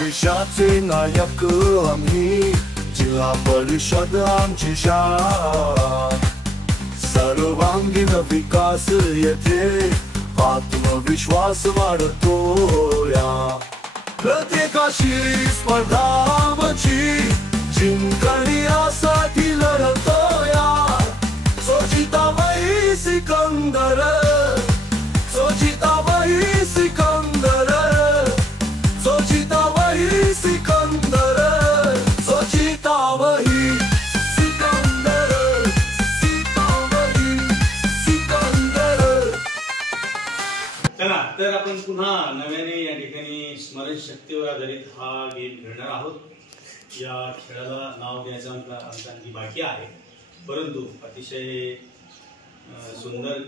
भविष्याचे नायक आम्ही, जिल्हा परिषद आमची शाळा, सर्वांगीण विकास येथे आत्मविश्वास वाढतो या, प्रत्येकाशी स्पर्धा आमची, जिंकणी यासाठी लढतो या, सोचिताबाई सिकंदर, सोचिताबाई सिकंदर, सोचिताबाई सिकंदर, सोचिताबाई सिकंदर, सीताबाई सिकंदर. चला तर आपण पुन्हा नव्याने या ठिकाणी स्मरणशक्तीवर आधारित हा गेम खेळणार आहोत. या खेळाला नाव द्यायचं आमचा आणखी बाकी आहे, परंतु अतिशय सुंदर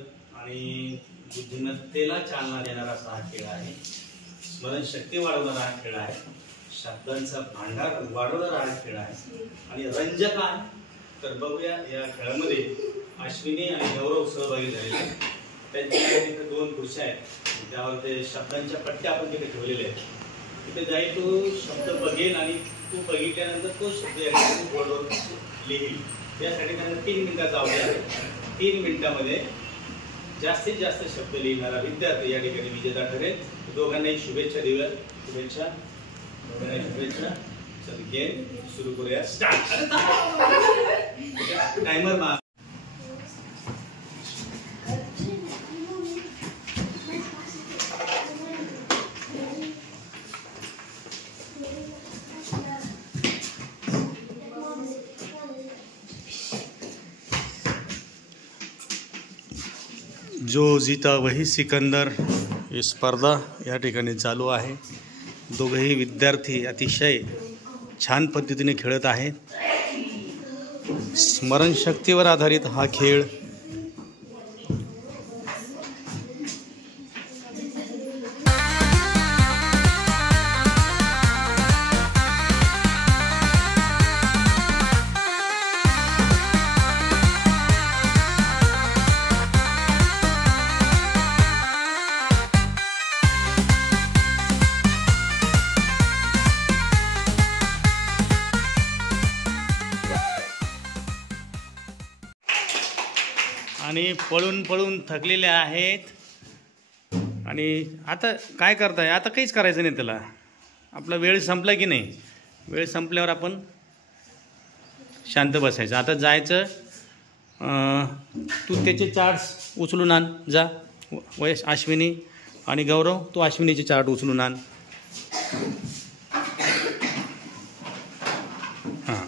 आणि बुद्धिमत्तेला चालना देणारा असा हा खेळ आहे. स्मरणशक्ती वाढवणारा हा खेळ आहे, शब्दांचा भांडार वाढवणारा हा खेळ आहे आणि रंजक आहे. तर बघूया या खेळामध्ये अश्विनी आणि गौरव सहभागी झालेले आहेत. त्यांच्या तिथे 2 खुर्च्या आहेत, त्यावर ते शब्दांच्या पट्ट्या आपण तिथे ठेवलेल्या आहेत. तिथे जाईल तो शब्द बघेल आणि तो बघितल्यानंतर तो शब्द बोर्डवर लिहिल. यासाठी त्यांना 3 मिनिटाचा अवधी आहे. 3 मिनिटांमध्ये जास्तीत जास्त शब्द लिहिणारा विद्यार्थी या ठिकाणी विजेता ठरेल. दोघांनाही शुभेच्छा देऊया. शुभेच्छा, दोघांनाही शुभेच्छा. चल गेम सुरू करूया. स्टार्ट. टायमर मार. जो जीता वही सिकंदर ही स्पर्धा या ठिकाणी चालू आहे. दोघेही विद्यार्थी अतिशय छान पद्धतीने खेळत आहेत. स्मरणशक्तीवर आधारित हा खेळ आणि पळून पळून थकलेले आहेत. आणि आता काय करताय? आता काहीच करायचं नाही त्याला. आपला वेळ संपला की नाही, वेळ संपल्यावर आपण शांत बसायचं. आता जायचं, तू त्याचे चार्ट्स उचलून आण जा. वयस अश्विनी आणि गौरव, तू अश्विनीचे चार्ट उचलून आण. हां,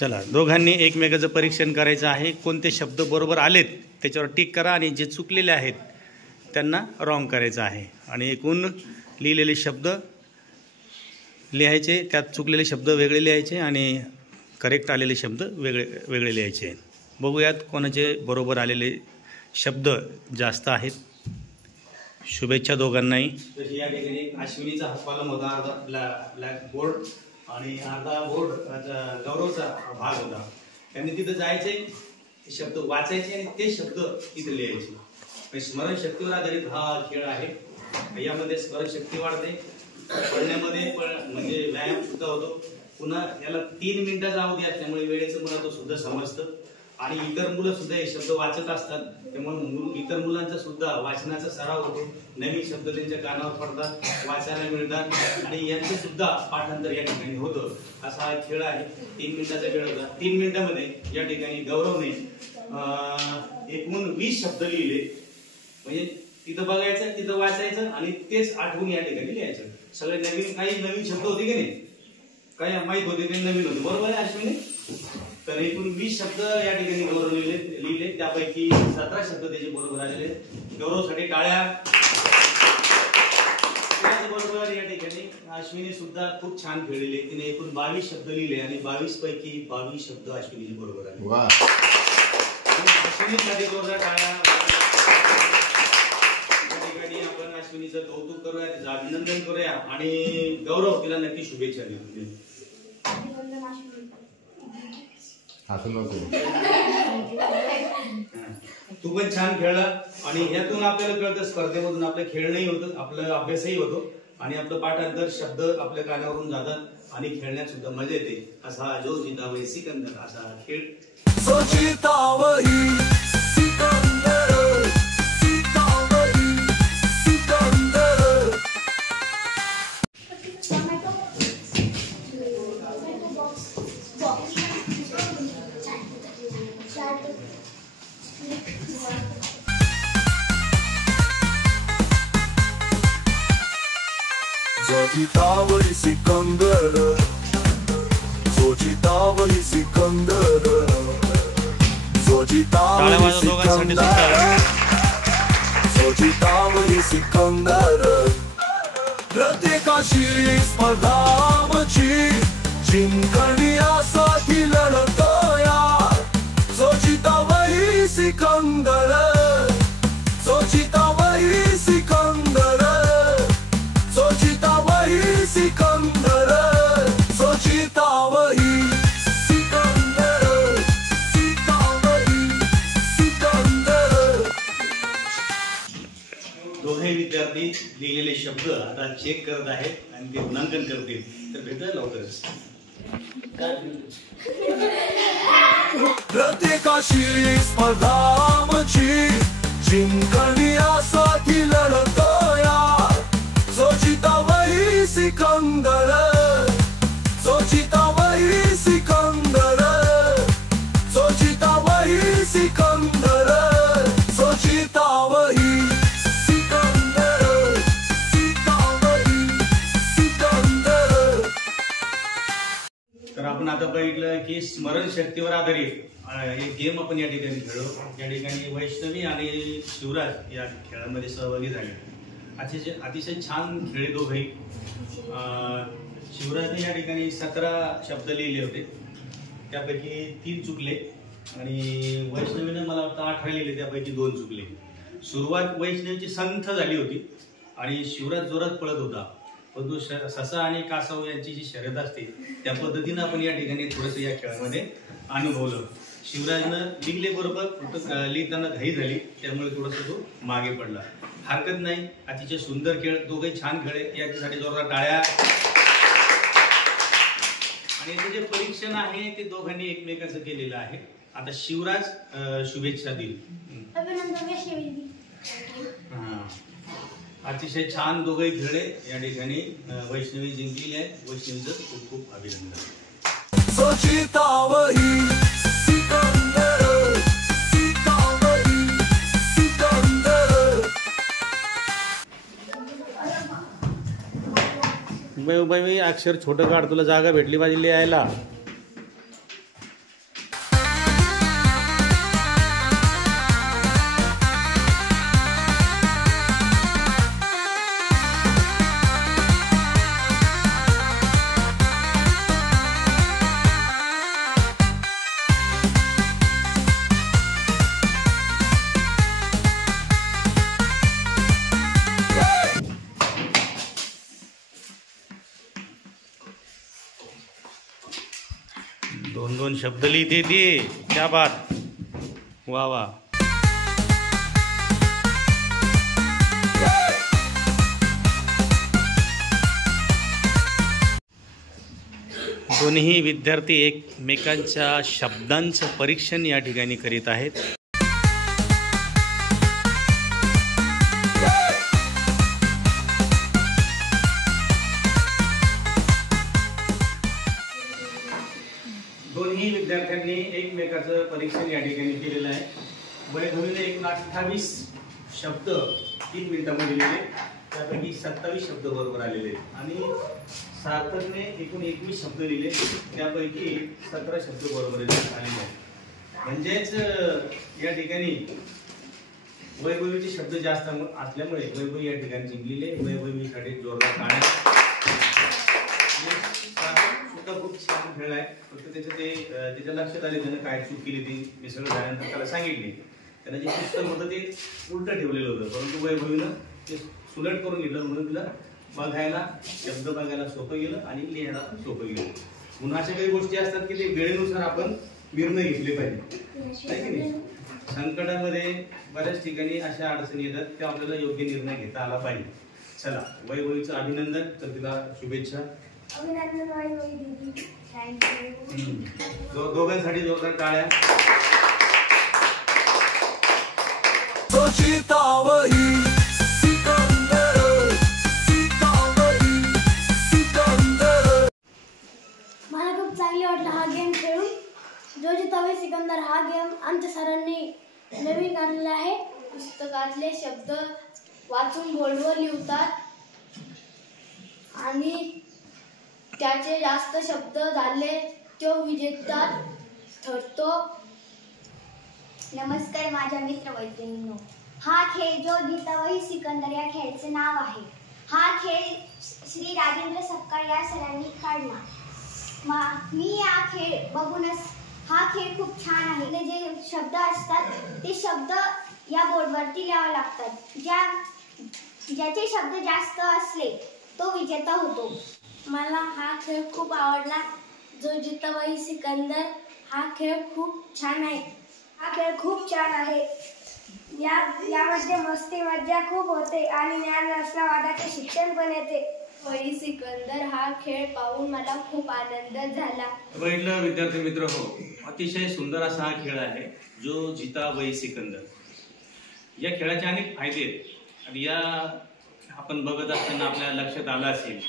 चला दोघांनी एकमेकाचं परीक्षण करायचं आहे. कोणते शब्द बरोबर आलेत त्याच्यावर टिक करा आणि जे चुकलेले आहेत त्यांना रॉंग करायचं आहे. आणि एकूण लिहिलेले शब्द लिहायचे, त्यात चुकलेले शब्द वेगळे लिहायचे आणि करेक्ट आलेले शब्द वेगळे वेगळे लिहायचे. बघूयात कोणाचे बरोबर आलेले शब्द जास्त आहेत. शुभेच्छा दोघांनाही. तर या ठिकाणी अश्विनीचा हा कॉलम होता, अर्धा ब्लॅक बोर्ड आणि अर्धा बोर्ड गौरवचा भाग होता. त्यांनी तिथं जायचे, ते शब्द वाचायचे आणि ते शब्द तिथे लिहायचे. स्मरणशक्तीवर आधारित हा खेळ आहे. यामध्ये स्मरणशक्ती वाढते, पळण्यामध्ये म्हणजे व्यायाम सुद्धा होतो. पुन्हा याला 3 मिनिटाचा अवधी असल्यामुळे वेळेचं महत्त्व सुद्धा समजतं. आणि इतर मुलं सुद्धा हे शब्द वाचत असतात, त्यामुळे इतर मुलांचा सुद्धा वाचनाचा सराव होतो. नवीन शब्द त्यांच्या कानावर पडतात, वाचायला मिळतात आणि यांचं सुद्धा पाठांतर या ठिकाणी होतं. असा हा खेळ आहे. 3 मिनिटाचा खेळ होता. 3 मिनिटांमध्ये या ठिकाणी गौरवने एकूण 20 शब्द लिहिले. म्हणजे तिथं बघायचं, तिथं वाचायचं आणि तेच आठवून या ठिकाणी लिहायचं. सगळे नवीन, काही नवीन शब्द होते की नाही, काही माहीत होते, काही नवीन होते. बरोबर आहे अश्विनी? तर एकूण 20 शब्द या ठिकाणी गौरव लिहिले. त्यापैकी 17 शब्द त्याचे बरोबर आलेले. गौरवसाठी टाळ्या. त्याचबरोबर या ठिकाणी अश्विनी सुद्धा खूप छान खेळलेली. तिने एकूण 22 शब्द लिहिले आणि 22 पैकी 22 शब्द अश्विनीचे बरोबर आले. अश्विनीसाठी जोरदार टाळ्या. या ठिकाणी आपण अश्विनीचं कौतुक करूया, तिचं अभिनंदन करूया आणि गौरव तिला नक्की शुभेच्छा देऊ. तू पण छान खेळला आणि यातून आपल्याला कळतं स्पर्धेमधून आपलं खेळणंही होतं, आपला अभ्यासही होतो आणि आपलं पाठांतर शब्द आपल्या कानावरून जातात आणि खेळण्यात सुद्धा मजा येते. असा जो जिंदाबाई सिकंदर असा खेळ. सोचितावही सिकंदर, सीतावही सिकंदर. सोचितावही सिकंदर, सोचितावही सिकंदर, सोचितावही सिकंदर, सोचितावही सिकंदर. प्रत्येकाशी स्पर्धा आमची, जिंकण्यासाठी लढतोया. सोचितावही सिकंदर, सोचितावही सिकंदर, सोचितावही सिकंदर, सोचितावही सिकंदर, सीतावही सिकंदर. दोघे विद्यार्थी लिहिलेले शब्द आता चेक करत आहेत आणि ते गुणांकन करतील. तर भेटूया लवकरच. प्रत्येकाशी स्पर्धा आमची, जिंकण्यासाठी लढतोया. सोचितावही सिकंदर, सोचितावही सिकंदर, सोचितावही सिकंदर, सोचितावही सिकंदर, सीतावही सिकंदर. तर आपण आता बघितलं की स्मरणशक्तीवर आधारित एक गेम आपण या ठिकाणी खेळलो. या ठिकाणी वैष्णवी आणि शिवराज या खेळामध्ये सहभागी झाले. अतिशय छान खेळले दोघेही. शिवराजने या ठिकाणी 17 शब्द लिहिले होते, त्यापैकी 3 चुकले आणि वैष्णवीने मला वाटतं 18 लिहिले, त्यापैकी 2 चुकले. सुरुवात वैष्णवीची संथ झाली होती आणि शिवराज जोरात पळत होता. परंतु ससा आणि कासव यांची जी शर्यत असते त्या पद्धतीनं आपण या ठिकाणी थोडंसं या खेळामध्ये अनुभवलं. शिवराजनं लिहिले बरोबर, लिहिताना घाई झाली, त्यामुळे थोडंसं तो मागे पडला. हरकत नाही, अतिशय सुंदर खेळ, दोघे छान खेळले. याच्यासाठी जोरदार टाळ्या. आणि याचं जे परीक्षण आहे ते दोघांनी एकमेकांचं केलेलं आहे. आता शिवराज शुभेच्छा देईल. अतिशय छान दोघे खेळले. या ठिकाणी वैष्णवी जिंकलेली आहे. वैष्णवीचं खूप खूप अभिनंदन. सोचितावही सिकंदर, सीतावही सिकंदर. मी अक्षर छोटं काढ, तुला जागा भेटली पाहिजे लिहायला. दोन शब्द लिहिते ती, क्या बात, वा वा. दोन्ही विद्यार्थी एकमेकांच्या शब्दांचं परीक्षण या ठिकाणी करीत आहेत. दोन्ही विद्यार्थ्यांनी एकमेकाचं परीक्षण या ठिकाणी केलेलं आहे. वैभवीने 28 शब्द 3 मिनिटांमध्ये लिहिले, त्यापैकी 27 शब्द बरोबर आलेले आणि सार्थकने एकूण 21 शब्द लिहिले, त्यापैकी 17 शब्द बरोबर आलेले आहेत. म्हणजेच या ठिकाणी वैभवीचे शब्द जास्त असल्यामुळे वैभवी या ठिकाणी जिंकलेले. वैभवीसाठी जोरदार टाळ्या. खूप छान खेळ आहे. फक्त त्याच्या लक्षात आले त्यानं काय चूक केली ती मिसळ झाल्यानंतर त्याला सांगितली. त्यानं जे पुस्तक होतं ते उलट ठेवलेलं होतं, परंतु वैभवीनं ते सुलट करून घेतलं, म्हणून तिला बघायला शब्द बघायला सोपं गेलं आणि लिहायला पण सोपं गेलं. म्हणून अशा काही गोष्टी असतात की ते वेळेनुसार आपण निर्णय घेतले पाहिजे, आहे की नाही. संकटामध्ये बऱ्याच ठिकाणी अशा अडचणी येतात, त्या आपल्याला योग्य निर्णय घेता आला पाहिजे. चला वैभवीचं अभिनंदन, तर तिला शुभेच्छा. अभिनंदन वैभवी दीदी, थँक्यू. दोघांसाठी जोरदार टाळ्या. सीतावरी सिकंदर सीतावरी सिकंदर. मला खूप चांगले वाटलं हा गेम खेळून. जो जितावे सिकंदर हा गेम आमच्या सरांनी नवीन आणलेला आहे. पुस्तकातले शब्द वाचून बोर्डवर लिहितात आणि त्याचे जास्त शब्द झाले तो विजेता ठरतो. नमस्कार माझ्या मित्र मैत्रिणींनो. हा खेळ जो जितावही सिकंदर या खेळाचे नाव आहे. हा खेळ श्री राजेंद्र सपकाळ या सरांनी काढला. मी हा खेळ बघूनच हा खेळ खूप छान आहे. जे शब्द असतात ते शब्द या बोर्डवरती लिहावे लागतात. ज्याचे शब्द जास्त असले तो विजेता होतो. मला हा खेळ खूप आवडला. जो जितावही सिकंदर हा खेळ खूप छान आहे. हा खेळ खूप छान आहे. यामध्ये मस्ती मज्जा खूप होते आणि ज्ञान रसवादाचे शिक्षण पण येते. वही सिकंदर हा खेळ पाहून मला खूप आनंद झाला. बघितलं विद्यार्थी मित्र हो, अतिशय सुंदर असा हा खेळ आहे जो जिता वही सिकंदर. या खेळाचे अनेक फायदे आहेत आणि या आपण बघत असताना आपल्या लक्षात आलं असेल,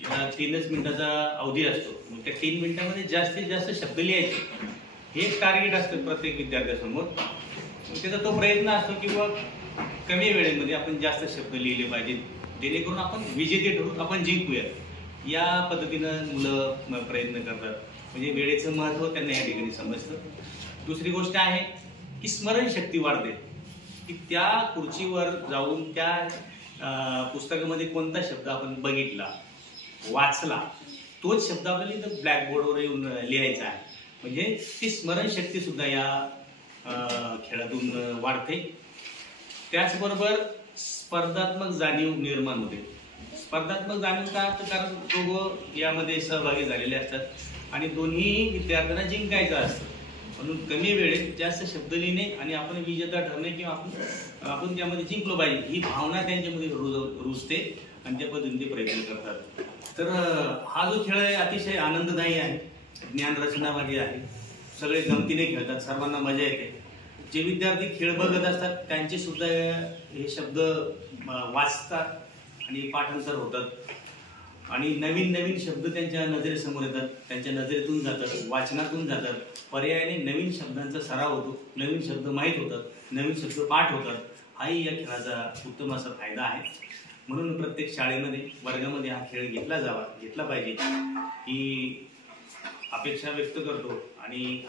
या 3च मिनिटाचा अवधी असतो. त्या 3 मिनिटांमध्ये जास्तीत जास्त शब्द लिहायचे हे एक टार्गेट असतं प्रत्येक विद्यार्थ्यासमोर. त्याचा तो प्रयत्न असतो की कमी वेळेमध्ये आपण जास्त शब्द लिहिले पाहिजेत, जेणेकरून आपण विजेते ठरू, आपण जिंकूया. या पद्धतीनं मुलं प्रयत्न करतात. म्हणजे वेळेचं महत्त्व त्यांना या ठिकाणी समजतं. दुसरी गोष्ट आहे की स्मरणशक्ती वाढते, की त्या खुर्चीवर जाऊन त्या पुस्तकामध्ये कोणता शब्द आपण बघितला, वाचला, तोच शब्द आपल्याला इथं ब्लॅकबोर्डवर येऊन लिहायचा आहे. म्हणजे ती स्मरणशक्ती सुद्धा या खेळातून वाढते. त्याचबरोबर स्पर्धात्मक जाणीव निर्माण होते. स्पर्धात्मक जाणीव का, कारण दोघं यामध्ये सहभागी झालेले असतात आणि दोन्ही विद्यार्थ्यांना जिंकायचं असतं. म्हणून कमी वेळेत जास्त शब्द लिहिणे आणि आपण विजेता ठरणे किंवा आपण त्यामध्ये जिंकलो पाहिजे ही भावना त्यांच्यामध्ये रुजते आणि त्या पद्धतीने ते प्रयत्न करतात. तर हा जो खेळ आहे अतिशय आनंददायी आहे, ज्ञानरचनावादी आहे. सगळे गमतीने खेळतात, सर्वांना मजा येते. जे विद्यार्थी खेळ बघत असतात त्यांचे सुद्धा हे शब्द वाचतात आणि पाठांतर होतात आणि नवीन नवीन शब्द त्यांच्या नजरेसमोर येतात, त्यांच्या नजरेतून जातात, वाचनातून जातात. पर्यायाने नवीन शब्दांचा सराव होतो, नवीन शब्द माहीत होतात, नवीन शब्द पाठ होतात. हाही या खेळाचा उत्तम असा फायदा आहे. म्हणून प्रत्येक शाळेमध्ये वर्गामध्ये हा खेळ घेतला पाहिजे ही अपेक्षा व्यक्त करतो आणि